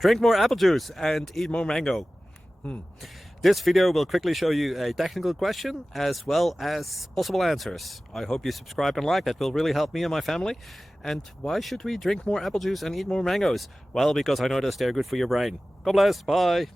Drink more apple juice and eat more mango. This video will quickly show you a technical question as well as possible answers. I hope you subscribe and like, that will really help me and my family. And why should we drink more apple juice and eat more mangoes? Well, because I noticed they're good for your brain. God bless, bye.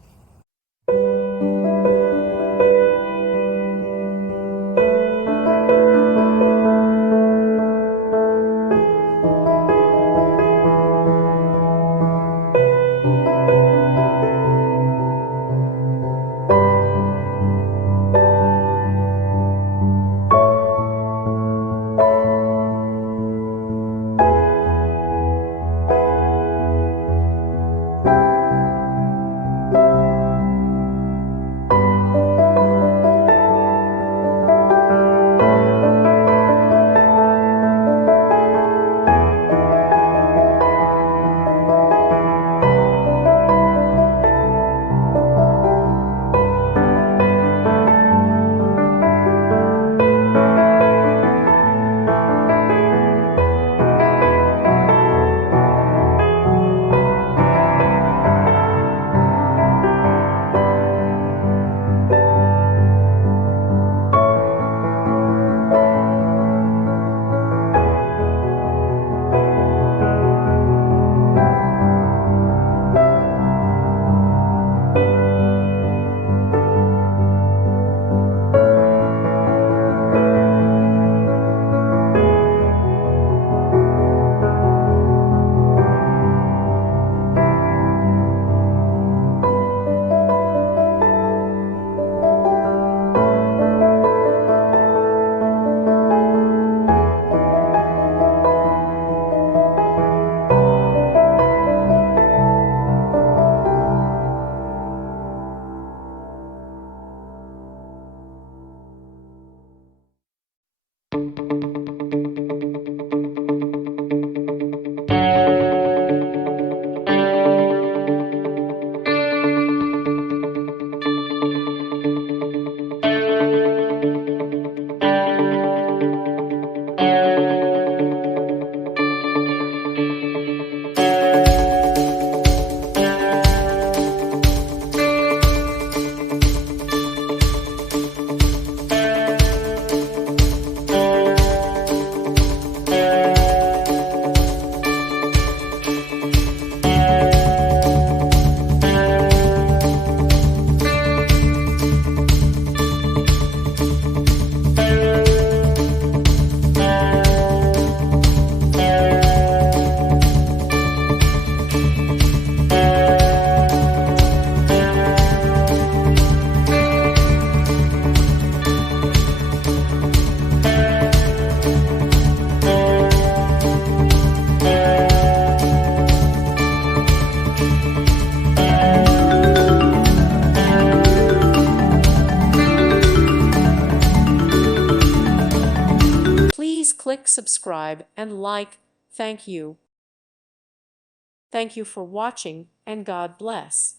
Please click subscribe and like. Thank you. Thank you for watching, and God bless.